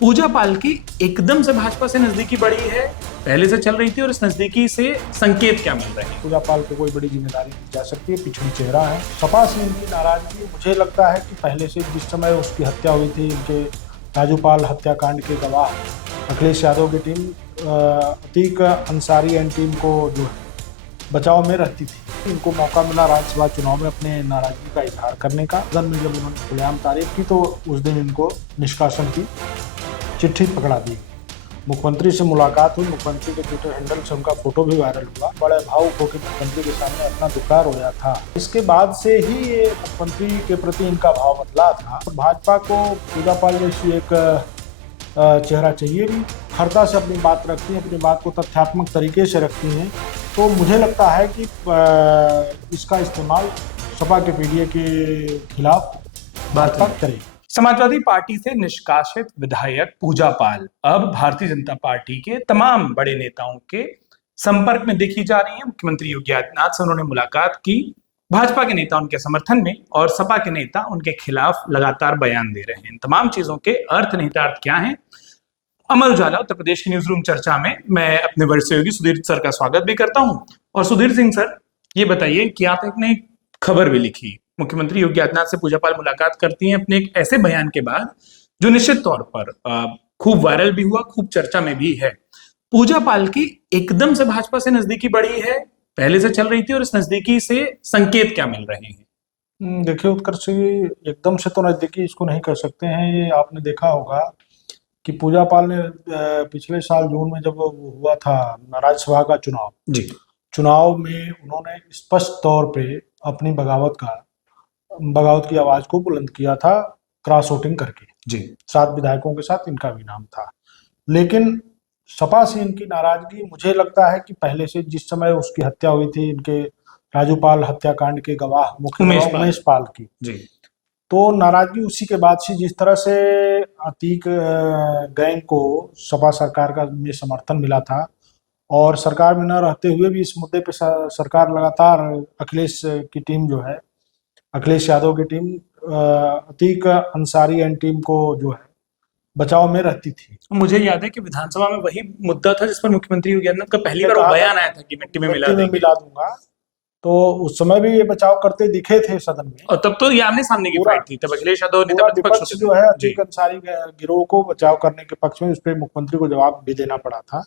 पूजा पाल की एकदम से भाजपा से नजदीकी बढ़ी है, पहले से चल रही थी और इस नजदीकी से संकेत क्या मिल रहे हैं? पूजा पाल को कोई बड़ी जिम्मेदारी दी जा सकती है, पिछड़ी चेहरा है। सपा से इनकी नाराजगी मुझे लगता है कि पहले से जिस समय उसकी हत्या हुई थी, इनके राजूपाल हत्याकांड के गवाह अखिलेश यादव की team Atiq Ansari and team को जो है बचाव में रहती थी। इनको मौका मिला राज्यसभा चुनाव में अपने नाराजगी का इजहार करने का। सदन में जब उन्होंने खुलेआम तारीफ की तो उस दिन इनको निष्कासन की चिट्ठी पकड़ा दी। मुख्यमंत्री से मुलाकात हुई, मुख्यमंत्री के ट्विटर हैंडल से उनका फोटो भी वायरल हुआ। बड़े भावुक होकर मुख्यमंत्री के सामने अपना दुखड़ा रोया था। इसके बाद से ही ये मुख्यमंत्री के प्रति इनका भाव बदला था। भाजपा को पूजा पाल जैसी एक चेहरा चाहिए भी, खरता से अपनी बात रखती हैं, अपनी बात को तथ्यात्मक तरीके से रखती हैं। तो मुझे लगता है कि इसका इस्तेमाल सपा के पीडीए के खिलाफ भाजपा करेगी। समाजवादी पार्टी से निष्कासित विधायक पूजा पाल अब भारतीय जनता पार्टी के तमाम बड़े नेताओं के संपर्क में देखी जा रही है। मुख्यमंत्री योगी आदित्यनाथ से उन्होंने मुलाकात की, भाजपा के नेता उनके समर्थन में और सपा के नेता उनके खिलाफ लगातार बयान दे रहे हैं। इन तमाम चीजों के अर्थ निहितार्थ क्या हैं? अमर उजाला उत्तर प्रदेश की न्यूज रूम चर्चा में मैं अपने वरिष्ठ सहयोगी सुधीर सर का स्वागत भी करता हूं। और सुधीर सिंह सर, ये बताइए कि आप एक खबर भी लिखी, मुख्यमंत्री योगी आदित्यनाथ से पूजा पाल मुलाकात करती हैं अपने एक ऐसे बयान के बाद जो निश्चित तौर पर खूब वायरल भी हुआ, खूब चर्चा में भी है। पूजा पाल की एकदम से भाजपा से नजदीकी बढ़ी है, पहले से चल रही थी और इस नजदीकी से संकेत क्या मिल रहे हैं? देखिए उत्कर्ष जी, एकदम से तो नजदीकी इसको नहीं कर सकते हैं। ये आपने देखा होगा कि पूजा पाल ने पिछले साल जून में जब हुआ था राज्यसभा का चुनाव में उन्होंने स्पष्ट तौर पे अपनी बगावत की आवाज को बुलंद किया था, क्रॉस वोटिंग करके। जी, 7 विधायकों के साथ इनका भी नाम था। लेकिन सपा से इनकी नाराजगी मुझे लगता है कि पहले से जिस समय उसकी हत्या हुई थी, इनके राजूपाल हत्याकांड के गवाह मुख्य उमेश पाल की, जी, तो नाराजगी उसी के बाद से जिस तरह से अतीक गैंग को सपा सरकार का में समर्थन मिला था और सरकार में न रहते हुए भी इस मुद्दे पे सरकार लगातार अखिलेश की टीम जो है, अखिलेश यादव की team Atiq Ansari and team को जो है बचाव में रहती थी। मुझे याद है कि विधानसभा में वही मुद्दा था जिस पर मुख्यमंत्री योगी आदित्यनाथ का पहली बार बयान आया था कि मिट्टी में मिला दूंगा। तो उस समय भी ये बचाव करते दिखे थे सदन में, और तब तो ये आमने सामने की फाइट थी। तब अखिलेश यादव नेता विपक्ष जो है अतीक अंसारी गिरोह को बचाव करने के पक्ष में, उस पर मुख्यमंत्री को जवाब भी देना पड़ा था।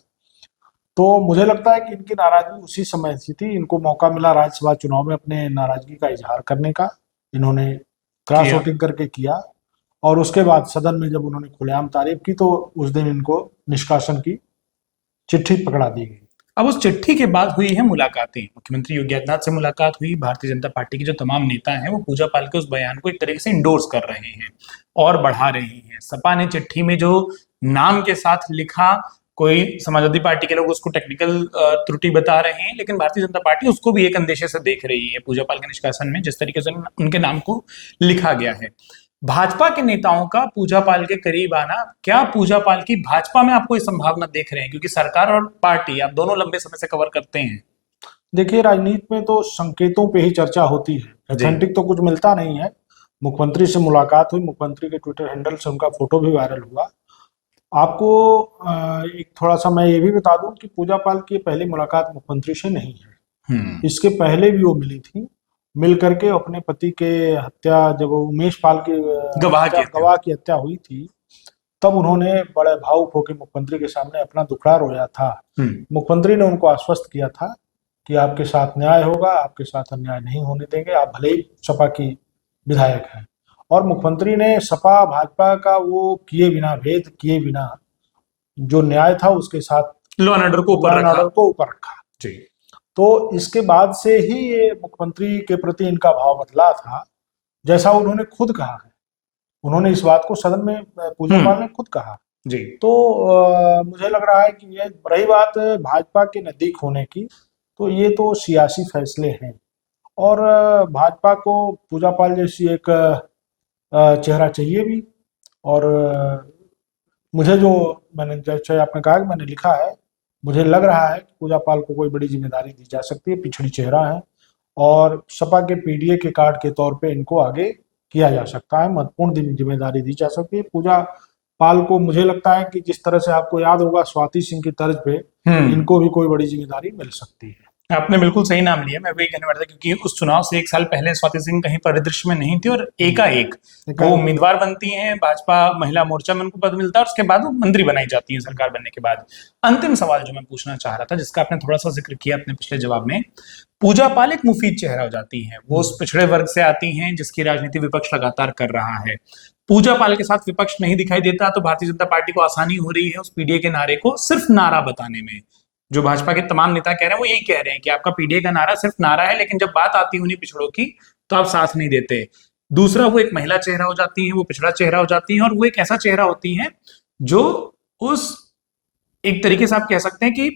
तो मुझे लगता है कि इनकी नाराजगी उसी समय से थी। इनको मौका मिला राज्यसभा चुनाव में अपने नाराजगी का इजहार करने का, इन्होंने क्रॉस वोटिंग करके किया। और उसके बाद सदन में जब उन्होंने खुलेआम तारीफ की तो उस दिन इनको निष्कासन की चिट्ठी पकड़ा दी गई। अब उस चिट्ठी के बाद हुई है मुलाकातें, मुख्यमंत्री योगी आदित्यनाथ से मुलाकात हुई। भारतीय जनता पार्टी के जो तमाम नेता हैं वो पूजा पाल के उस बयान को एक तरीके से इंडोर्स कर रहे हैं और बढ़ा रहे हैं। सपा ने चिट्ठी में जो नाम के साथ लिखा, कोई समाजवादी पार्टी के लोग उसको टेक्निकल त्रुटि बता रहे हैं, लेकिन भारतीय जनता पार्टी उसको भी एक अंदेशे से देख रही है। पूजा पाल के निष्कासन में जिस तरीके से उनके नाम को लिखा गया है, भाजपा के नेताओं का पूजा पाल के करीब आना, क्या पूजा पाल की भाजपा में आप कोई संभावना देख रहे हैं? क्योंकि सरकार और पार्टी आप दोनों लंबे समय से कवर करते हैं। देखिए, राजनीति में तो संकेतों पे ही चर्चा होती है, ऑथेंटिक तो कुछ मिलता नहीं है। मुख्यमंत्री से मुलाकात हुई, मुख्यमंत्री के ट्विटर हैंडल से उनका फोटो भी वायरल हुआ। आपको एक थोड़ा सा मैं ये भी बता दूं कि पूजा पाल की पहली मुलाकात मुख्यमंत्री से नहीं है। इसके पहले भी वो मिली थी, मिल करके अपने पति के हत्या, जब उमेश पाल के गवाह की हत्या हुई थी, तब उन्होंने बड़े भावुक होकर मुख्यमंत्री के सामने अपना दुखड़ा रोया था। मुख्यमंत्री ने उनको आश्वस्त किया था कि आपके साथ न्याय होगा, आपके साथ अन्याय नहीं होने देंगे, आप भले ही सपा की विधायक हैं। और मुख्यमंत्री ने सपा भाजपा का वो भेद किए बिना जो न्याय था उसके साथ लॉ एंड ऑर्डर को ऊपर रखा। जी। तो इसके बाद से ही ये मुख्यमंत्री के प्रति इनका भाव बदला था, जैसा उन्होंने खुद कहा है। उन्होंने इस बात को सदन में पूजा पाल ने खुद कहा। जी। तो मुझे लग रहा है कि ये रही बात भाजपा के नजदीक होने की, तो ये तो सियासी फैसले हैं और भाजपा को पूजा पाल जैसी एक चेहरा चाहिए भी। और मुझे जो मैंने जैसे आपने कहा कि मैंने लिखा है, मुझे लग रहा है कि पूजा पाल को कोई बड़ी जिम्मेदारी दी जा सकती है, पिछड़ी चेहरा है और सपा के पीडीए के कार्ड के तौर पे इनको आगे किया जा सकता है, महत्वपूर्ण जिम्मेदारी दी जा सकती है। पूजा पाल को मुझे लगता है कि जिस तरह से आपको याद होगा स्वाति सिंह की तर्ज पे इनको भी कोई बड़ी जिम्मेदारी मिल सकती है। आपने बिल्कुल सही नाम लिया, मैं वही कहने वाला था, क्योंकि उस चुनाव से 1 साल पहले स्वाति सिंह कहीं परिदृश्य में नहीं थी और एकाएक वो उम्मीदवार बनती हैं, भाजपा महिला मोर्चा में उनको पद मिलता है और उसके बाद वो मंत्री बनाई जाती है सरकार बनने के बाद। अंतिम सवाल जो मैं पूछना चाह रहा था, जिसका आपने थोड़ा सा जिक्र किया अपने पिछले जवाब में, पूजा पाल एक मुफीद चेहरा हो जाती हैं, वो उस पिछड़े वर्ग से आती हैं जिसकी राजनीति विपक्ष लगातार कर रहा है। पूजा पाल के साथ विपक्ष नहीं दिखाई देता तो भारतीय जनता पार्टी को आसानी हो रही है उस पीडीए के नारे को सिर्फ नारा बताने में। जो भाजपा के तमाम नेता कह रहे हैं वो यही कह रहे हैं कि आपका पीडीए का नारा सिर्फ नारा है, लेकिन जब बात आती है उन्हीं पिछड़ों की तो आप साथ नहीं देते। दूसरा, वो एक महिला चेहरा हो जाती है, वो पिछड़ा चेहरा हो जाती है, और वो एक ऐसा चेहरा होती है जो उस, एक तरीके से आप कह सकते हैं कि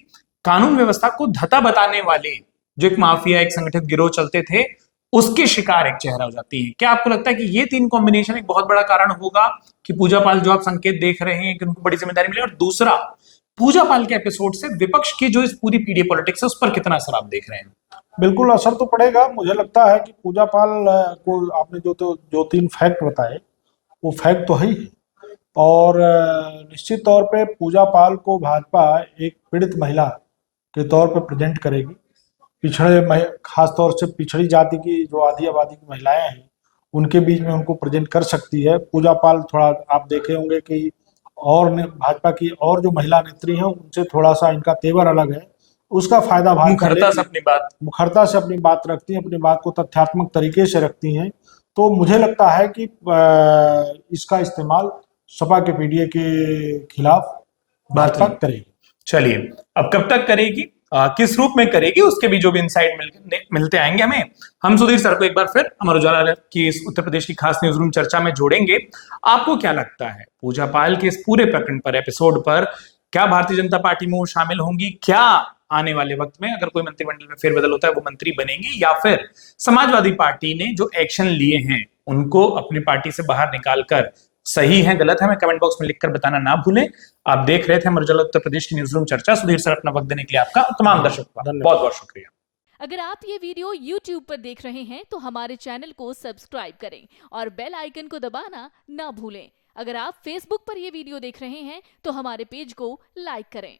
कानून व्यवस्था को धता बताने वाले जो एक माफिया, एक संगठित गिरोह चलते थे, उसके शिकार एक चेहरा हो जाती है। क्या आपको लगता है कि ये तीन कॉम्बिनेशन एक बहुत बड़ा कारण होगा कि पूजा पाल जो आप संकेत देख रहे हैं कि उनको बड़ी जिम्मेदारी मिले? और दूसरा, पूजा पाल के एपिसोड से विपक्ष की जो इस पूरी पीडीए पॉलिटिक्स है उस पर कितना असर आप देख रहे हैं? बिल्कुल असर तो पड़ेगा। मुझे लगता है कि पूजा पाल को आपने जो 3 फैक्ट बताए वो फैक्ट तो है ही, और निश्चित तौर पे पूजा पाल को भाजपा एक पीड़ित महिला के तौर पे प्रेजेंट करेगी। खास तौर से पिछड़ी जाति की जो आधी आबादी की महिलाएं हैं उनके बीच में उनको प्रेजेंट कर सकती है। पूजा पाल थोड़ा आप देखे होंगे कि और भाजपा की और जो महिला नेत्री हैं उनसे थोड़ा सा इनका तेवर अलग है, उसका फायदा मुखरता से अपनी बात रखती हैं, अपनी बात को तथ्यात्मक तरीके से रखती हैं। तो मुझे लगता है कि इसका इस्तेमाल सपा के पीडीए के खिलाफ भाजपा करेगी। चलिए, अब कब तक करेगी, किस रूप में करेगी, उसके भी जो भी इनसाइट मिलते आएंगे हमें। हम सुधीर सर को एक बार फिर अमर उजाला की इस उत्तर प्रदेश की खास न्यूज रूम चर्चा में जोड़ेंगे। आपको क्या लगता है पूजा पाल के इस पूरे प्रकरण पर, एपिसोड पर, क्या भारतीय जनता पार्टी में वो शामिल होंगी? क्या आने वाले वक्त में अगर कोई मंत्रिमंडल में फेरबदल होता है वो मंत्री बनेंगी, या फिर समाजवादी पार्टी ने जो एक्शन लिए हैं उनको अपनी पार्टी से बाहर निकालकर सही है गलत है? मैं कमेंट बॉक्स में लिखकर बताना ना भूलें। आप देख रहे थे अमर उजाला उत्तर प्रदेश की न्यूज रूम चर्चा। सुधीर सर, अपना वक्त देने के लिए आपका, तमाम दर्शकों का बहुत बहुत शुक्रिया। अगर आप ये वीडियो YouTube पर देख रहे हैं तो हमारे चैनल को सब्सक्राइब करें और बेल आइकन को दबाना ना भूलें। अगर आप Facebook पर ये वीडियो देख रहे हैं तो हमारे पेज को लाइक करें।